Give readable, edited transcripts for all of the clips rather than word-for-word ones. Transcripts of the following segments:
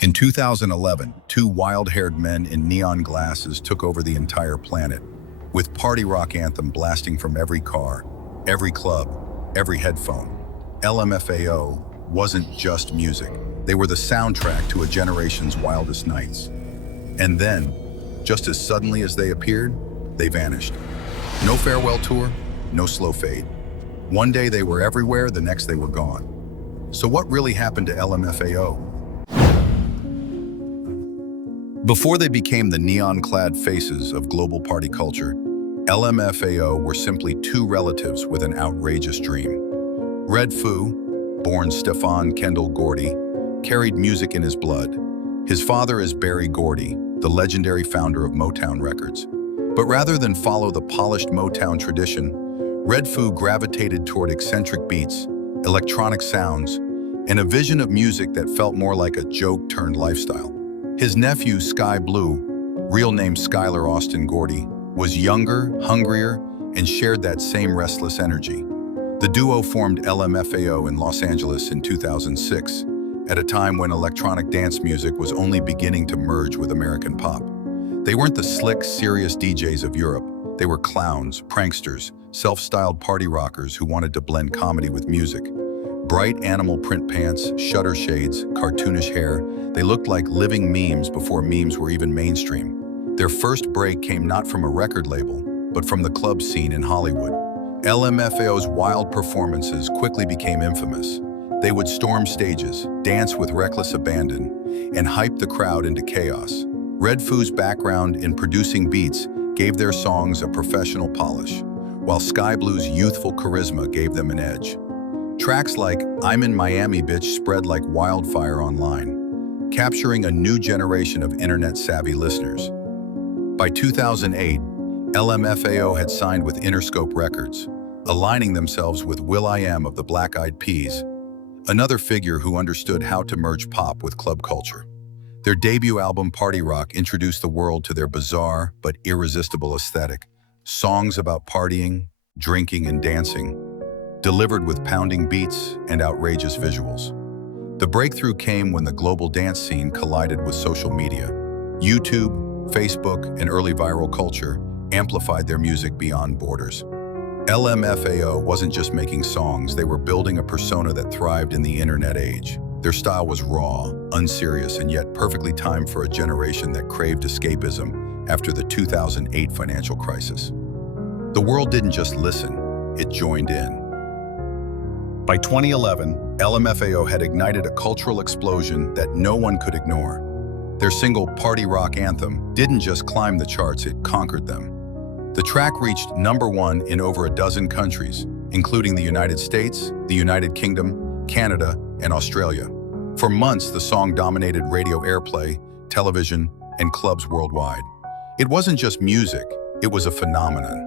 In 2011, two wild-haired men in neon glasses took over the entire planet, with Party Rock Anthem blasting from every car, every club, every headphone. LMFAO wasn't just music. They were the soundtrack to a generation's wildest nights. And then, just as suddenly as they appeared, they vanished. No farewell tour, no slow fade. One day they were everywhere, the next they were gone. So what really happened to LMFAO? Before they became the neon-clad faces of global party culture, LMFAO were simply two relatives with an outrageous dream. Red Foo, born Stefan Kendall Gordy, carried music in his blood. His father is Berry Gordy, the legendary founder of Motown Records. But rather than follow the polished Motown tradition, Red Foo gravitated toward eccentric beats, electronic sounds, and a vision of music that felt more like a joke turned lifestyle. His nephew, Sky Blue, real name Skylar Austin Gordy, was younger, hungrier, and shared that same restless energy. The duo formed LMFAO in Los Angeles in 2006, at a time when electronic dance music was only beginning to merge with American pop. They weren't the slick, serious DJs of Europe. They were clowns, pranksters, self-styled party rockers who wanted to blend comedy with music. Bright animal print pants, shutter shades, cartoonish hair, they looked like living memes before memes were even mainstream. Their first break came not from a record label, but from the club scene in Hollywood. LMFAO's wild performances quickly became infamous. They would storm stages, dance with reckless abandon, and hype the crowd into chaos. Red Foo's background in producing beats gave their songs a professional polish, while Sky Blue's youthful charisma gave them an edge. Tracks like "I'm in Miami Bitch" spread like wildfire online, capturing a new generation of internet-savvy listeners. By 2008, LMFAO had signed with Interscope Records, aligning themselves with will.i.am of the Black Eyed Peas, another figure who understood how to merge pop with club culture. Their debut album, Party Rock, introduced the world to their bizarre but irresistible aesthetic. Songs about partying, drinking, and dancing, delivered with pounding beats and outrageous visuals. The breakthrough came when the global dance scene collided with social media. YouTube, Facebook, and early viral culture amplified their music beyond borders. LMFAO wasn't just making songs, they were building a persona that thrived in the internet age. Their style was raw, unserious, and yet perfectly timed for a generation that craved escapism after the 2008 financial crisis. The world didn't just listen, it joined in. By 2011, LMFAO had ignited a cultural explosion that no one could ignore. Their single Party Rock Anthem didn't just climb the charts, it conquered them. The track reached #1 in over a dozen countries, including the United States, the United Kingdom, Canada, and Australia. For months, the song dominated radio airplay, television, and clubs worldwide. It wasn't just music, it was a phenomenon.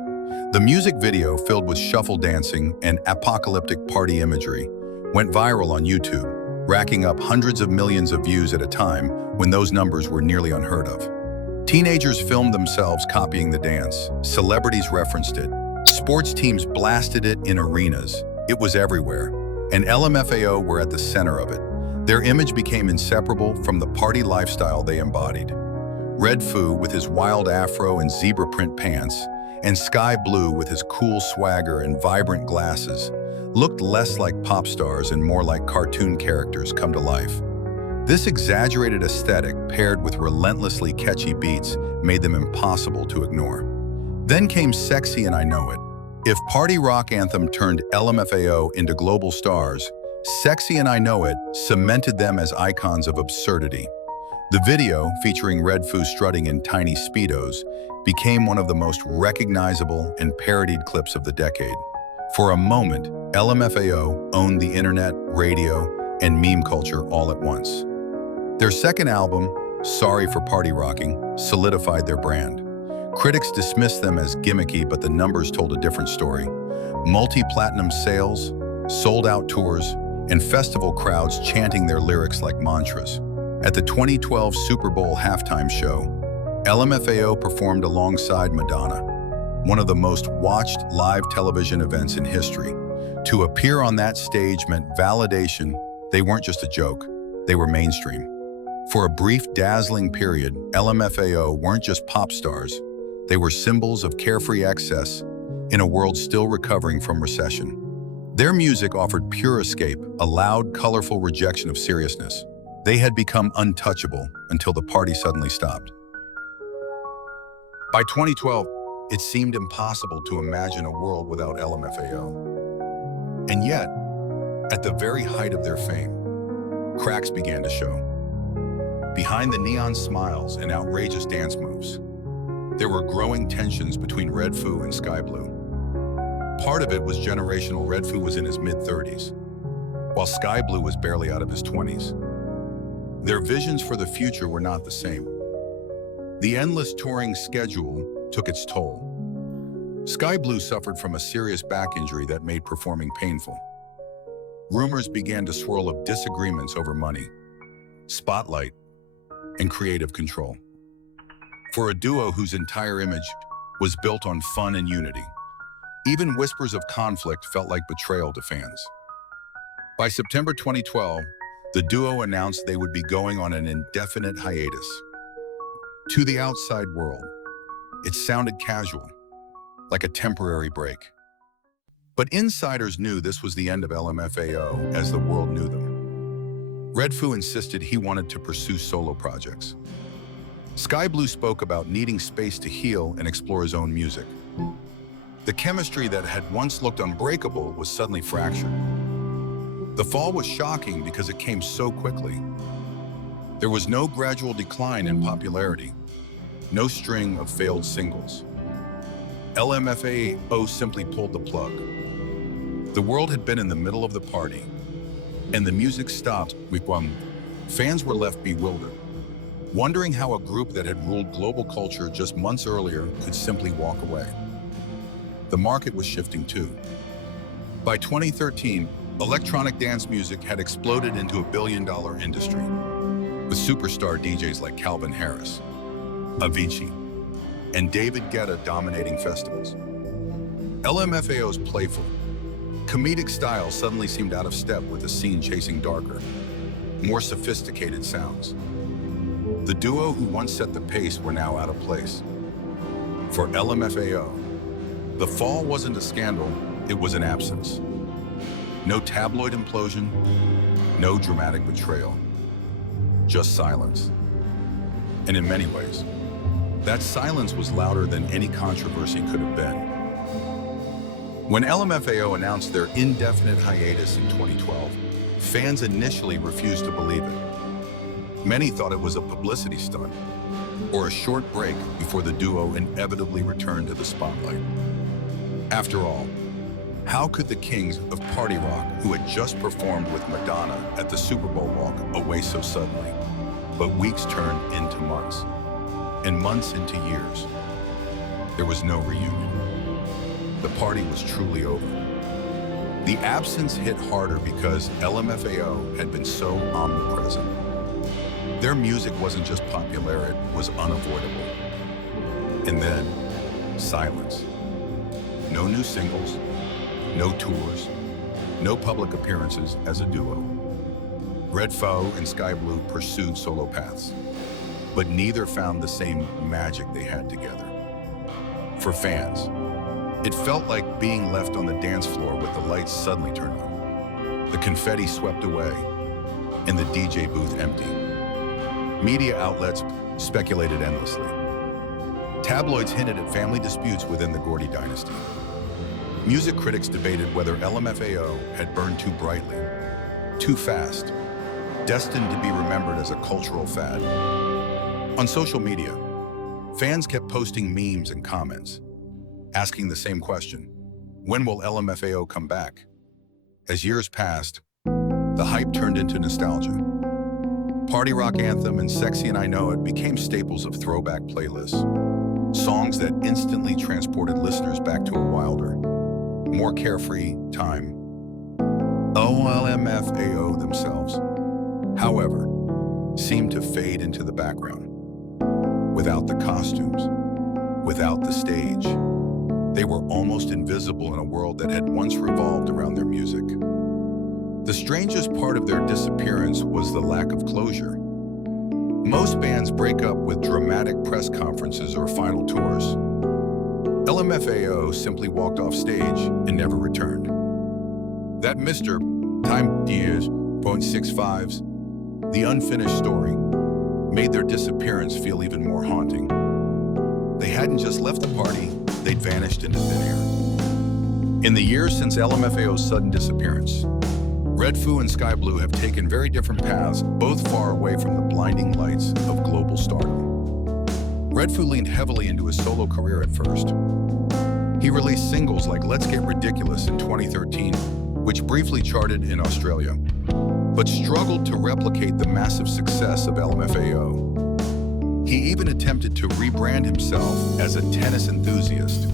The music video, filled with shuffle dancing and apocalyptic party imagery, went viral on YouTube, racking up hundreds of millions of views at a time when those numbers were nearly unheard of. Teenagers filmed themselves copying the dance, celebrities referenced it, sports teams blasted it in arenas. It was everywhere, and LMFAO were at the center of it. Their image became inseparable from the party lifestyle they embodied. Red Foo, with his wild afro and zebra print pants, and Sky Blue, with his cool swagger and vibrant glasses, looked less like pop stars and more like cartoon characters come to life. This exaggerated aesthetic, paired with relentlessly catchy beats, made them impossible to ignore. Then came Sexy and I Know It. If Party Rock Anthem turned LMFAO into global stars, Sexy and I Know It cemented them as icons of absurdity. The video, featuring Red Foo strutting in tiny Speedos, became one of the most recognizable and parodied clips of the decade. For a moment, LMFAO owned the internet, radio, and meme culture all at once. Their second album, Sorry for Party Rocking, solidified their brand. Critics dismissed them as gimmicky, but the numbers told a different story. Multi-platinum sales, sold-out tours, and festival crowds chanting their lyrics like mantras. At the 2012 Super Bowl halftime show, LMFAO performed alongside Madonna, one of the most watched live television events in history. To appear on that stage meant validation. They weren't just a joke, they were mainstream. For a brief, dazzling period, LMFAO weren't just pop stars. They were symbols of carefree excess in a world still recovering from recession. Their music offered pure escape, a loud, colorful rejection of seriousness. They had become untouchable until the party suddenly stopped. By 2012, it seemed impossible to imagine a world without LMFAO. And yet, at the very height of their fame, cracks began to show. Behind the neon smiles and outrageous dance moves, there were growing tensions between Red Foo and Sky Blue. Part of it was generational. Red Foo was in his mid-30s, while Sky Blue was barely out of his 20s. Their visions for the future were not the same. The endless touring schedule took its toll. Sky Blue suffered from a serious back injury that made performing painful. Rumors began to swirl of disagreements over money, spotlight, and creative control. For a duo whose entire image was built on fun and unity, even whispers of conflict felt like betrayal to fans. By September 2012, the duo announced they would be going on an indefinite hiatus. To the outside world, it sounded casual, like a temporary break. But insiders knew this was the end of LMFAO as the world knew them. Red Foo insisted he wanted to pursue solo projects. Sky Blue spoke about needing space to heal and explore his own music. The chemistry that had once looked unbreakable was suddenly fractured. The fall was shocking because it came so quickly. There was no gradual decline in popularity, no string of failed singles. LMFAO simply pulled the plug. The world had been in the middle of the party, and the music stopped. Fans were left bewildered, wondering how a group that had ruled global culture just months earlier could simply walk away. The market was shifting too. By 2013, electronic dance music had exploded into a billion-dollar industry, with superstar DJs like Calvin Harris, Avicii, and David Guetta dominating festivals. LMFAO's playful, comedic style suddenly seemed out of step with the scene chasing darker, more sophisticated sounds. The duo who once set the pace were now out of place. For LMFAO, the fall wasn't a scandal, it was an absence. No tabloid implosion, no dramatic betrayal, just silence. And in many ways, that silence was louder than any controversy could have been. When LMFAO announced their indefinite hiatus in 2012, fans initially refused to believe it. Many thought it was a publicity stunt, or a short break before the duo inevitably returned to the spotlight. After all, how could the kings of Party Rock, who had just performed with Madonna at the Super Bowl walk, away so suddenly? But weeks turned into months, and months into years. There was no reunion. The party was truly over. The absence hit harder because LMFAO had been so omnipresent. Their music wasn't just popular, it was unavoidable. And then, silence. No new singles, no tours, no public appearances as a duo. Red Foo and Sky Blue pursued solo paths, but neither found the same magic they had together. For fans, it felt like being left on the dance floor with the lights suddenly turned on, the confetti swept away, and the DJ booth empty. Media outlets speculated endlessly. Tabloids hinted at family disputes within the Gordy dynasty. Music critics debated whether LMFAO had burned too brightly, too fast, destined to be remembered as a cultural fad. On social media, fans kept posting memes and comments, asking the same question: when will LMFAO come back? As years passed, the hype turned into nostalgia. Party Rock Anthem and Sexy and I Know It became staples of throwback playlists, songs that instantly transported listeners back to a wilder, more carefree time. LMFAO themselves, however, seemed to fade into the background. Without the costumes, without the stage, they were almost invisible in a world that had once revolved around their music. The strangest part of their disappearance was the lack of closure. Most bands break up with dramatic press conferences or final tours. LMFAO simply walked off stage and never returned. That Mr. Time Years, .65's, the unfinished story, made their disappearance feel even more haunting. They hadn't just left the party, they'd vanished into thin air. In the years since LMFAO's sudden disappearance, Red Foo and Sky Blue have taken very different paths, both far away from the blinding lights of global stardom. Red Foo leaned heavily into his solo career at first. He released singles like Let's Get Ridiculous in 2013, which briefly charted in Australia, but struggled to replicate the massive success of LMFAO. He even attempted to rebrand himself as a tennis enthusiast,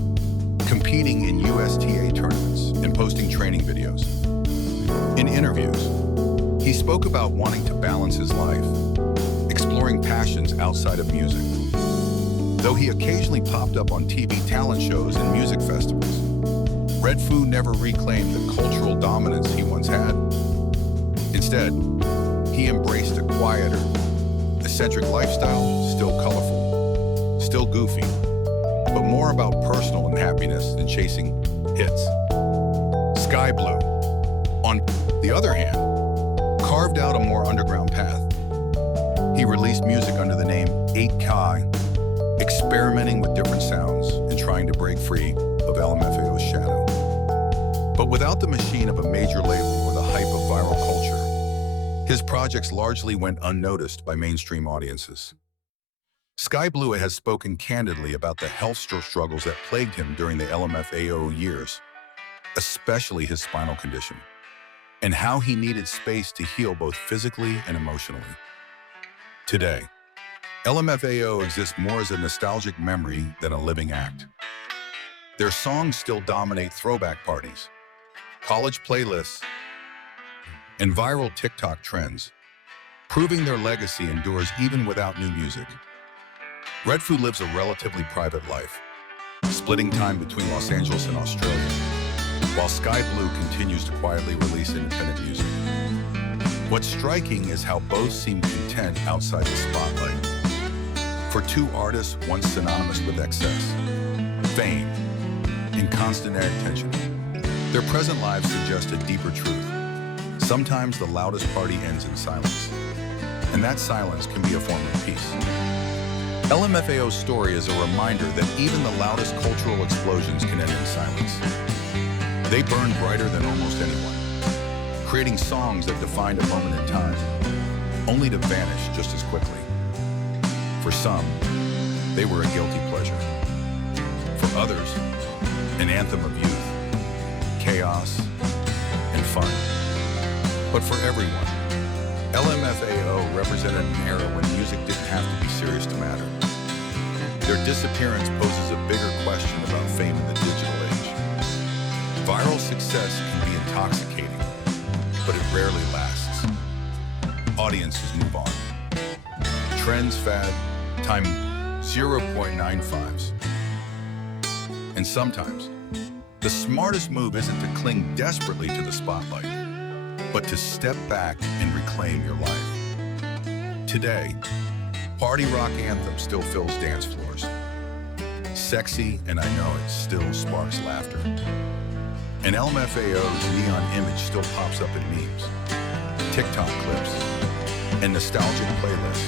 competing in USTA tournaments and posting training videos. In interviews, he spoke about wanting to balance his life, exploring passions outside of music. Though he occasionally popped up on TV talent shows and music festivals, Red Foo never reclaimed the cultural dominance he once had. Instead, he embraced a quieter, eccentric lifestyle, still colorful, still goofy, but more about personal and happiness than chasing hits. Sky Blue, on the other hand, carved out a more underground path. He released music under the name 8Kai, experimenting with different sounds and trying to break free of LMFAO's shadow. But without the machine of a major label or the hype of viral culture, his projects largely went unnoticed by mainstream audiences. Sky Blue has spoken candidly about the health struggles that plagued him during the LMFAO years, especially his spinal condition, and how he needed space to heal both physically and emotionally. Today, LMFAO exists more as a nostalgic memory than a living act. Their songs still dominate throwback parties, college playlists, and viral TikTok trends, proving their legacy endures even without new music. Red Foo lives a relatively private life, splitting time between Los Angeles and Australia, while Sky Blue continues to quietly release independent music. What's striking is how both seem content outside the spotlight. For two artists once synonymous with excess, fame, and constant attention, their present lives suggest a deeper truth. Sometimes the loudest party ends in silence, and that silence can be a form of peace. LMFAO's story is a reminder that even the loudest cultural explosions can end in silence. They burn brighter than almost anyone, creating songs that defined a moment in time, only to vanish just as quickly. For some, they were a guilty pleasure. For others, an anthem of youth, chaos, and fun. But for everyone, LMFAO represented an era when music didn't have to be serious to matter. Their disappearance poses a bigger question about fame in the digital age. Viral success can be intoxicating, but it rarely lasts. Audiences move on. Trends fad, time 0.95s. And sometimes, the smartest move isn't to cling desperately to the spotlight, but to step back and reclaim your life. Today, Party Rock Anthem still fills dance floors. Sexy, and I know it still sparks laughter. And LMFAO's neon image still pops up in memes, TikTok clips, and nostalgic playlists.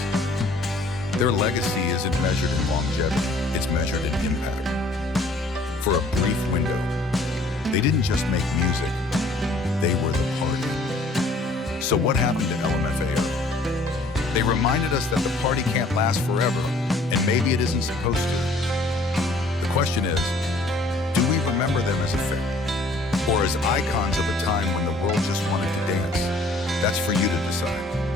Their legacy isn't measured in longevity, it's measured in impact. For a brief window, they didn't just make music, they were the party. So what happened to LMFAO? They reminded us that the party can't last forever, and maybe it isn't supposed to. The question is, do we remember them as a fad, or as icons of a time when the world just wanted to dance? That's for you to decide.